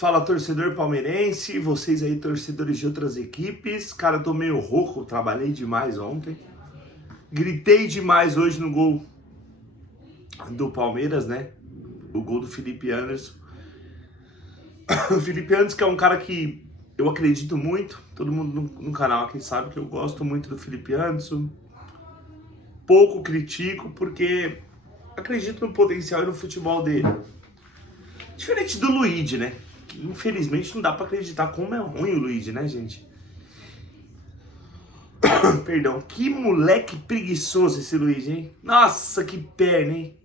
Fala, torcedor palmeirense, vocês aí torcedores de outras equipes. Cara, eu tô meio rouco, trabalhei demais ontem. Gritei demais hoje no gol do Palmeiras, né? O gol do Felipe Anderson. O Felipe Anderson, que é um cara que eu acredito muito. Todo mundo no canal aqui sabe que eu gosto muito do Felipe Anderson. Pouco critico, porque acredito no potencial e no futebol dele. Diferente do Luigi, né? Infelizmente não dá pra acreditar como é ruim o Luigi, né, gente? Perdão, que moleque preguiçoso esse Luigi, hein? Nossa, que perna, hein?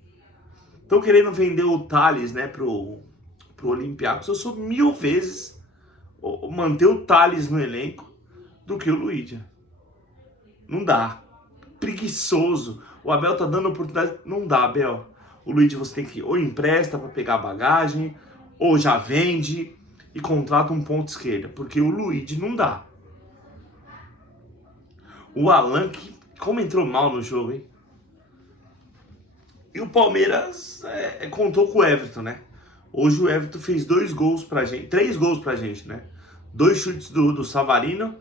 Estão querendo vender o Thales, né, pro Olympiacos. Eu sou 1000 vezes manter o Thales no elenco do que o Luigi. Não dá. Preguiçoso. O Abel tá dando oportunidade. Não dá, Abel. O Luigi você tem que ou empresta pra pegar bagagem, ou já vende e contrata um ponto esquerda. Porque o Luigi não dá. O Alan, como entrou mal no jogo, hein? E o Palmeiras contou com o Everton, né? Hoje o Everton fez 2 gols pra gente, 3 gols pra gente, né? 2 chutes do Savarino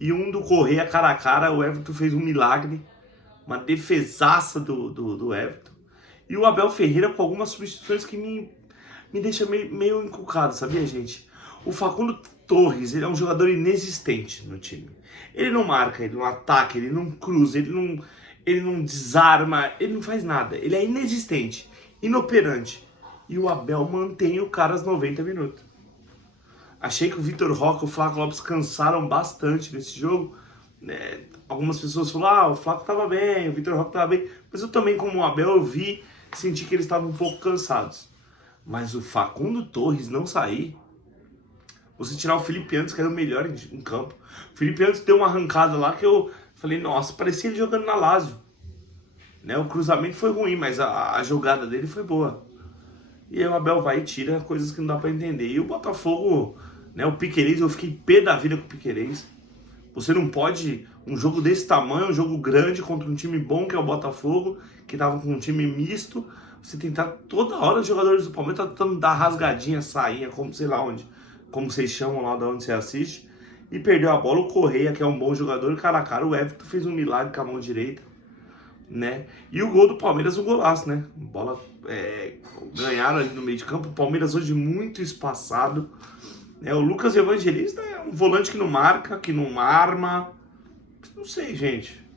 e um do Correia cara a cara. O Everton fez um milagre, uma defesaça do Everton. E o Abel Ferreira com algumas substituições que me deixa meio encucado, sabia, gente? O Facundo Torres, ele é um jogador inexistente no time. Ele não marca, ele não ataca, ele não cruza, ele não desarma, ele não faz nada. Ele é inexistente, inoperante. E o Abel mantém o cara aos 90 minutos. Achei que o Vitor Roque e o Flaco Lopes cansaram bastante nesse jogo. Algumas pessoas falaram, o Flaco tava bem, o Vitor Roque tava bem. Mas eu também, como o Abel, eu senti que eles estavam um pouco cansados. Mas o Facundo Torres não sair, você tirar o Felipe Anderson, que era o melhor em campo. O Felipe Anderson deu uma arrancada lá que eu falei, nossa, parecia ele jogando na Lazio. Né? O cruzamento foi ruim, mas a jogada dele foi boa. E aí o Abel vai e tira coisas que não dá pra entender. E o Botafogo, né, o Piquerez, eu fiquei pé da vida com o Piquerez. Você não pode, um jogo desse tamanho, um jogo grande contra um time bom que é o Botafogo, que tava com um time misto, você tentar toda hora os jogadores do Palmeiras tá tentando dar rasgadinha, sainha, como sei lá onde, como vocês chamam lá de onde você assiste, e perdeu a bola. O Correia, que é um bom jogador, cara a cara, o Everton fez um milagre com a mão direita, né? E o gol do Palmeiras, um golaço, né? Bola, ganharam ali no meio de campo. O Palmeiras hoje muito espaçado, né? O Lucas Evangelista é um volante que não marca, que não arma, não sei, gente.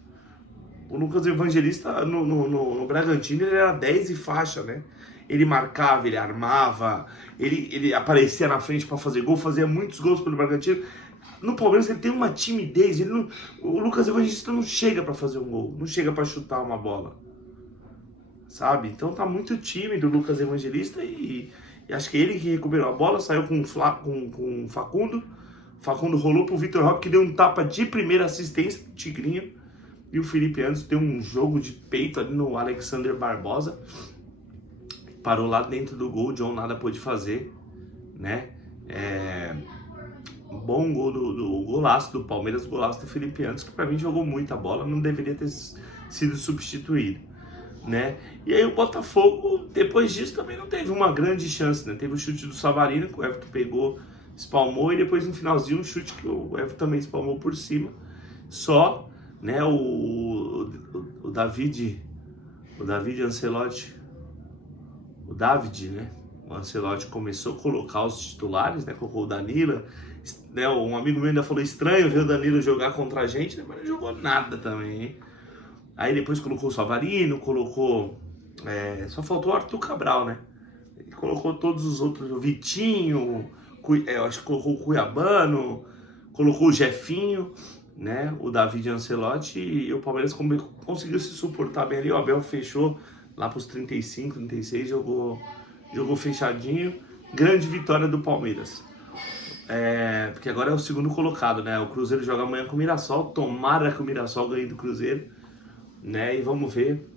O Lucas Evangelista no Bragantino ele era 10 e faixa, né? Ele marcava, ele armava, ele aparecia na frente para fazer gol, fazia muitos gols pelo Bragantino. No Palmeiras ele tem uma timidez, o Lucas Evangelista não chega para fazer um gol, não chega para chutar uma bola, sabe? Então tá muito tímido o Lucas Evangelista e acho que ele que recuperou a bola, saiu com o Facundo. Facundo rolou pro Vitor Roque, que deu um tapa de primeira assistência pro Tigrinho. E o Felipe Anderson deu um jogo de peito ali no Alexander Barbosa. Parou lá dentro do gol, o John nada pôde fazer, né? Bom gol do golaço do Palmeiras, golaço do Felipe Anderson, que pra mim jogou muita bola, não deveria ter sido substituído, né? E aí o Botafogo, depois disso, também não teve uma grande chance, né? Teve o chute do Savarino, que o Everton pegou, espalmou, e depois no finalzinho um chute que o Everton também espalmou por cima. Só, né, o David Ancelotti, o David, né? O Ancelotti começou a colocar os titulares, né? Colocou o Danilo, né? Um amigo meu ainda falou, estranho ver o Danilo jogar contra a gente, né? Mas não jogou nada também, hein? Aí depois colocou o Savarino, colocou... só faltou o Arthur Cabral, né? Ele colocou todos os outros, o Vitinho, eu acho que colocou o Cuiabano, colocou o Jefinho, né? O David Ancelotti, e o Palmeiras conseguiu se suportar bem ali. O Abel fechou lá pros 35, 36, jogou fechadinho. Grande vitória do Palmeiras. Porque agora é o segundo colocado, né? O Cruzeiro joga amanhã com o Mirassol. Tomara que o Mirassol ganhe do Cruzeiro, né? E vamos ver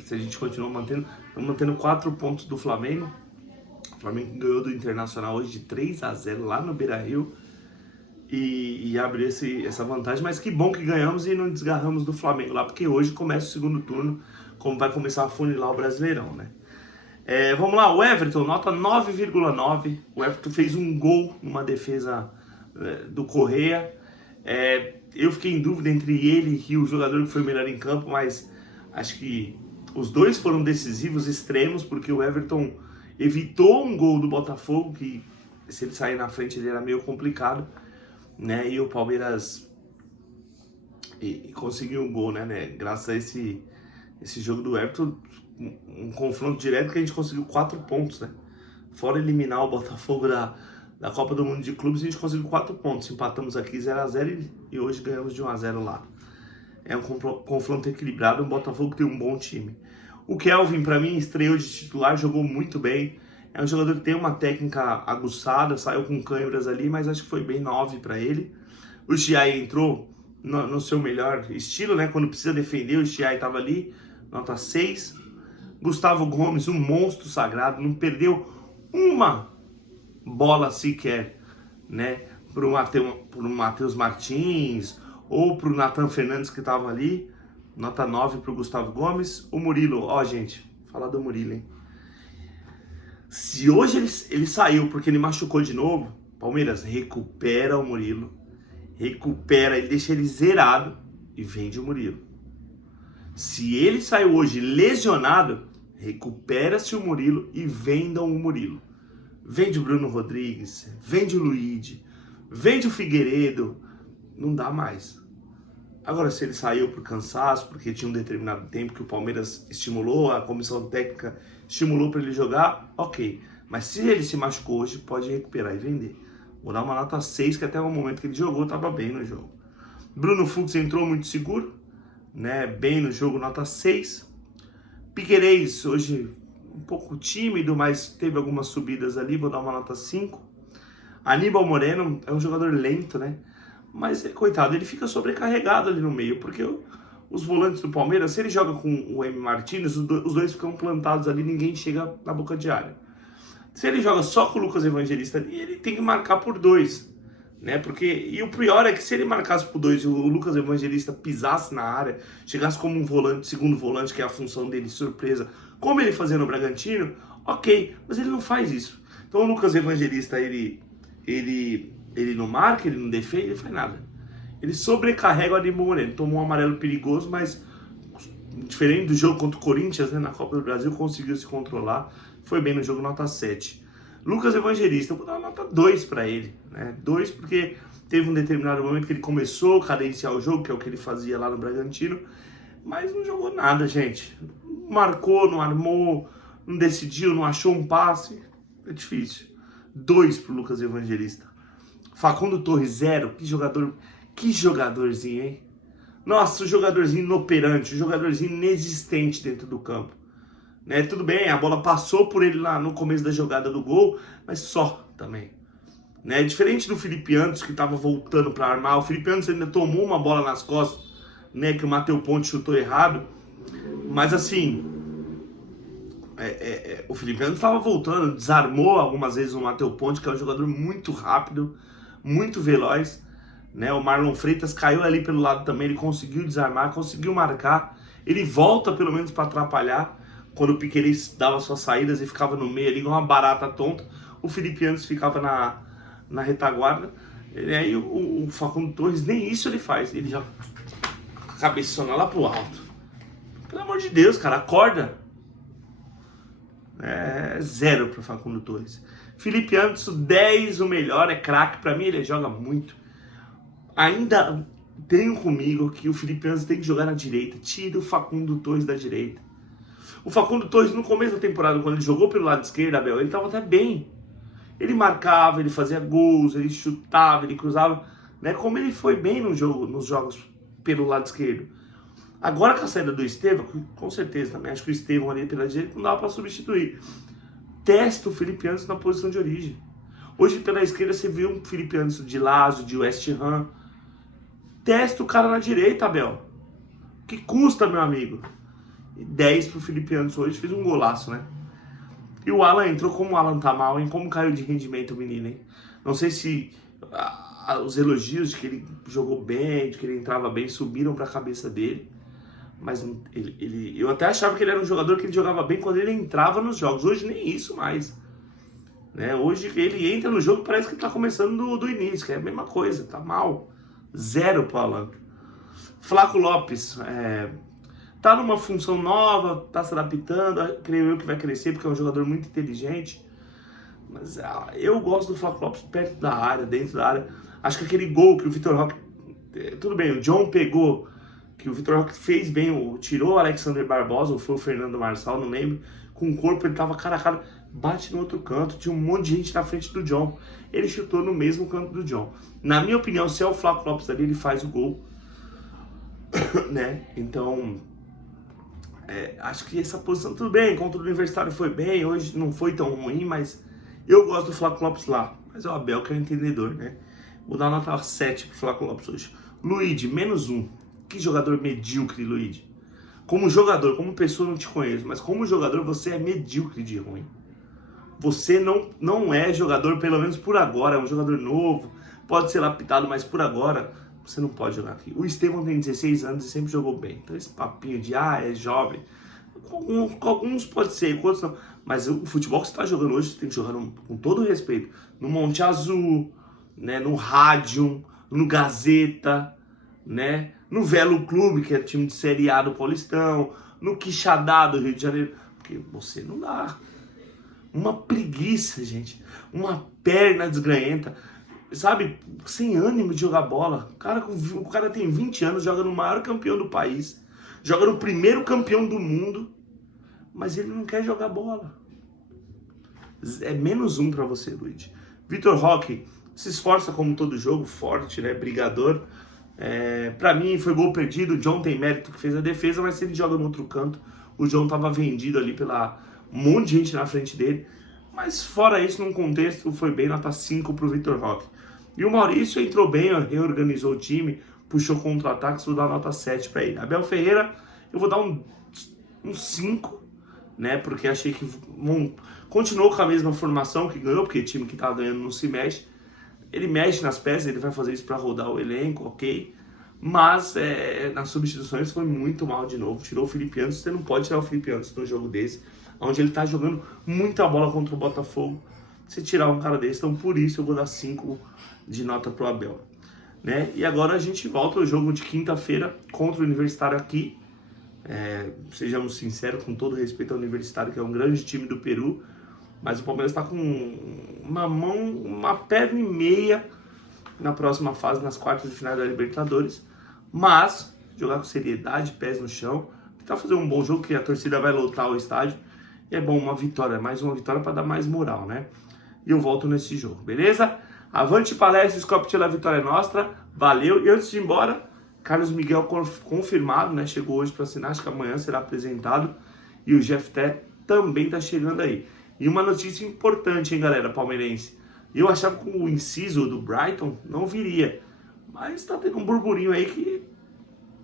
se a gente continua mantendo. Estamos mantendo 4 pontos do Flamengo. O Flamengo ganhou do Internacional hoje de 3-0 lá no Beira-Rio. E abre essa vantagem, mas que bom que ganhamos e não desgarramos do Flamengo lá, porque hoje começa o segundo turno, como vai começar a funilar o Brasileirão, né? Vamos lá, o Everton, nota 9,9. O Everton fez um gol numa defesa do Correa. Eu fiquei em dúvida entre ele e o jogador que foi melhor em campo, mas acho que os dois foram decisivos, extremos, porque o Everton evitou um gol do Botafogo, que se ele sair na frente ele era meio complicado, né? E o Palmeiras conseguiu um gol, né? Graças a esse jogo do Everton, um confronto direto que a gente conseguiu 4 pontos, né? Fora eliminar o Botafogo da Copa do Mundo de Clubes, a gente conseguiu 4 pontos. Empatamos aqui 0-0 e hoje ganhamos de 1-0 lá. É um confronto equilibrado, um Botafogo que tem um bom time. O Kelvin, para mim, estreou de titular, jogou muito bem. É um jogador que tem uma técnica aguçada, saiu com câimbras ali, mas acho que foi bem 9 para ele. O Giai entrou no seu melhor estilo, né? Quando precisa defender, o Giai estava ali, nota 6. Gustavo Gomes, um monstro sagrado, não perdeu uma bola sequer, né? Pro Matheus Martins ou pro Nathan Fernandes que tava ali. Nota 9 pro Gustavo Gomes. O Murilo, gente, falar do Murilo, hein? Se hoje ele saiu porque ele machucou de novo, Palmeiras, recupera o Murilo. Recupera, ele deixa ele zerado e vende o Murilo. Se ele saiu hoje lesionado, recupera-se o Murilo e vendam o Murilo. Vende o Bruno Rodrigues, vende o Luigi, vende o Figueiredo, não dá mais. Agora, se ele saiu por cansaço, porque tinha um determinado tempo que o Palmeiras estimulou, a comissão técnica estimulou para ele jogar, ok. Mas se ele se machucou hoje, pode recuperar e vender. Vou dar uma nota 6, que até o momento que ele jogou, estava bem no jogo. Bruno Fux entrou muito seguro, né? Bem no jogo, nota 6. Piquerez, hoje um pouco tímido, mas teve algumas subidas ali, vou dar uma nota 5. Aníbal Moreno é um jogador lento, né? Mas, coitado, ele fica sobrecarregado ali no meio, porque os volantes do Palmeiras, se ele joga com o M. Martins, os dois ficam plantados ali, ninguém chega na boca de área. Se ele joga só com o Lucas Evangelista ali, ele tem que marcar por 2, né? E o pior é que se ele marcasse por 2 e o Lucas Evangelista pisasse na área, chegasse como um volante, segundo volante, que é a função dele, surpresa, como ele fazia no Bragantino, ok, mas ele não faz isso. Então o Lucas Evangelista, ele não marca, ele não defende, ele faz nada. Ele sobrecarrega o Aníbal Moreno. Tomou um amarelo perigoso, mas diferente do jogo contra o Corinthians, né, na Copa do Brasil, conseguiu se controlar. Foi bem no jogo, nota 7. Lucas Evangelista, eu vou dar uma nota 2 para ele, né? 2 porque teve um determinado momento que ele começou a cadenciar o jogo, que é o que ele fazia lá no Bragantino, mas não jogou nada, gente. Não marcou, não armou, não decidiu, não achou um passe. É difícil. 2 pro Lucas Evangelista. Facundo Torres, 0. Que jogadorzinho, hein? Nossa, o jogadorzinho inoperante, o jogadorzinho inexistente dentro do campo. Né? Tudo bem, a bola passou por ele lá no começo da jogada do gol, mas só também. Né? Diferente do Felipe Antos, que estava voltando para armar. O Felipe Antos ainda tomou uma bola nas costas, né, que o Matheus Ponte chutou errado. Mas assim, o Felipe Antos estava voltando, desarmou algumas vezes o Matheus Ponte, que é um jogador muito rápido, muito veloz. Né? O Marlon Freitas caiu ali pelo lado também, ele conseguiu desarmar, conseguiu marcar. Ele volta pelo menos para atrapalhar. Quando o Piquerez dava suas saídas e ficava no meio ali, igual uma barata tonta, o Felipe Antos ficava na retaguarda. E aí o Facundo Torres, nem isso ele faz. Ele já cabeçona lá pro alto. Pelo amor de Deus, cara, acorda. 0 pro Facundo Torres. Felipe Antos, 10, o melhor, é craque. Pra mim ele joga muito. Ainda tenho comigo que o Felipe Antos tem que jogar na direita. Tira o Facundo Torres da direita. O Facundo Torres, no começo da temporada, quando ele jogou pelo lado esquerdo, Abel, ele estava até bem. Ele marcava, ele fazia gols, ele chutava, ele cruzava, né? Como ele foi bem nos jogos pelo lado esquerdo. Agora com a saída do Estevão, com certeza também, acho que o Estevão ali pela direita não dava para substituir. Testa o Felipe Antos na posição de origem. Hoje pela esquerda você viu um Felipe Antos de Lazio, de West Ham. Testa o cara na direita, Abel. Que custa, meu amigo? 10 pro Felipe Antos hoje, fez um golaço, né? E o Alan entrou, como o Alan tá mal, hein? Como caiu de rendimento o menino, hein? Não sei se os elogios de que ele jogou bem, de que ele entrava bem, subiram pra cabeça dele. Mas eu até achava que ele era um jogador que ele jogava bem quando ele entrava nos jogos. Hoje nem isso mais. Né? Hoje ele entra no jogo, parece que tá começando do início, que é a mesma coisa, tá mal. Zero pro Alan. Flaco Lopes, tá numa função nova, tá se adaptando, creio eu que vai crescer, porque é um jogador muito inteligente. Mas eu gosto do Flaco Lopes perto da área, dentro da área. Acho que aquele gol que o Vitor Roque... Tudo bem, o John pegou, que o Vitor Roque fez bem, tirou o Alexander Barbosa, ou foi o Fernando Marçal, não lembro. Com o corpo ele tava cara a cara, bate no outro canto, tinha um monte de gente na frente do John. Ele chutou no mesmo canto do John. Na minha opinião, se é o Flaco Lopes ali, ele faz o gol. Né? Então, acho que essa posição, tudo bem, contra o Universitário foi bem, hoje não foi tão ruim, mas eu gosto do Flaco Lopes lá. Mas é o Abel que é o entendedor, né? Vou dar nota 7 pro Flaco Lopes hoje. Luigi, -1. Que jogador medíocre, Luigi. Como jogador, como pessoa eu não te conheço, mas como jogador você é medíocre de ruim. Você não é jogador, pelo menos por agora, é um jogador novo, pode ser lapidado, mas por agora você não pode jogar aqui. O Estevão tem 16 anos e sempre jogou bem. Então esse papinho de, é jovem, com alguns pode ser, com outros não. Mas o futebol que você está jogando hoje, você tem que jogar com todo o respeito. No Monte Azul, né, no Rádio, no Gazeta, né, no Velo Clube, que é time de Série A do Paulistão, no Quixadá do Rio de Janeiro. Porque você não dá. Uma preguiça, gente. Uma perna desgranhenta. Sabe, sem ânimo de jogar bola. O cara tem 20 anos, joga no maior campeão do país, joga no primeiro campeão do mundo, mas ele não quer jogar bola. É -1 pra você, Luigi. Vitor Roque se esforça como todo jogo, forte, né, brigador. Pra mim foi gol perdido, o John tem mérito que fez a defesa, mas se ele joga no outro canto, o John tava vendido ali pela um monte de gente na frente dele. Mas fora isso, num contexto, foi bem, nota 5 pro Vitor Roque. E o Maurício entrou bem, reorganizou o time, puxou contra-ataques, vou dar nota 7 para ele. Abel Ferreira, eu vou dar um 5, né? Porque achei que continuou com a mesma formação que ganhou, porque o time que tá ganhando não se mexe. Ele mexe nas peças, ele vai fazer isso para rodar o elenco, ok. Mas nas substituições foi muito mal de novo. Tirou o Felipe Anderson, você não pode tirar o Felipe Anderson num jogo desse, onde ele tá jogando muita bola contra o Botafogo. Se tirar um cara desse, então por isso eu vou dar 5 de nota pro Abel, né? E agora a gente volta ao jogo de quinta-feira contra o Universitário aqui. Sejamos sinceros, com todo respeito ao Universitário, que é um grande time do Peru, mas o Palmeiras está com uma perna e meia na próxima fase, nas quartas de final da Libertadores. Mas jogar com seriedade, pés no chão, tentar fazer um bom jogo, que a torcida vai lotar o estádio. E é bom uma vitória, mais uma vitória para dar mais moral, né? E eu volto nesse jogo, beleza? Avante palestra, Scopte la Vitória Nostra, valeu. E antes de ir embora, Carlos Miguel confirmado, né? Chegou hoje para assinar, acho que amanhã será apresentado. E o Jefté também tá chegando aí. E uma notícia importante, hein, galera, palmeirense. Eu achava que o inciso do Brighton não viria, mas tá tendo um burburinho aí que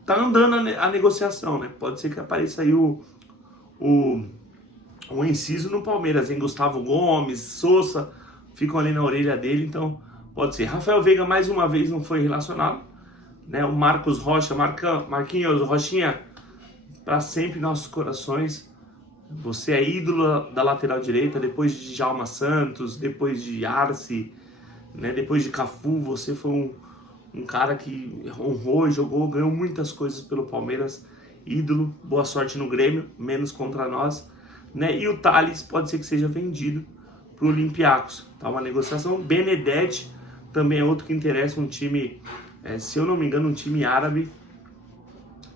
tá andando a negociação, né? Pode ser que apareça aí o inciso no Palmeiras, hein? Gustavo Gomes, Sousa, ficam ali na orelha dele, então pode ser. Rafael Veiga mais uma vez não foi relacionado, né? O Marcos Rocha, Marquinhos, Rochinha, para sempre em nossos corações. Você é ídolo da lateral direita, depois de Djalma Santos, depois de Arce, né? Depois de Cafu, você foi um cara que honrou, jogou, ganhou muitas coisas pelo Palmeiras. Ídolo, boa sorte no Grêmio, menos contra nós, né? E o Thales pode ser que seja vendido para o Olympiacos. Tá uma negociação. Benedetti também é outro que interessa, um time, se eu não me engano, um time árabe.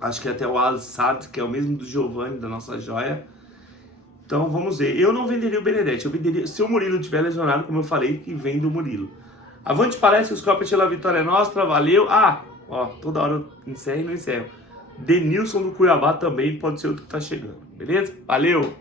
Acho que até o Al-Sadd, que é o mesmo do Giovani, da nossa joia. Então vamos ver. Eu não venderia o Benedetti, eu venderia, se o Murilo tiver lesionado, como eu falei, que vende o Murilo. Avante palestra, Scopte la Vitória Nostra, valeu. Toda hora eu encerro e não encerro. Denilson do Cuiabá também pode ser outro que tá chegando, beleza? Valeu!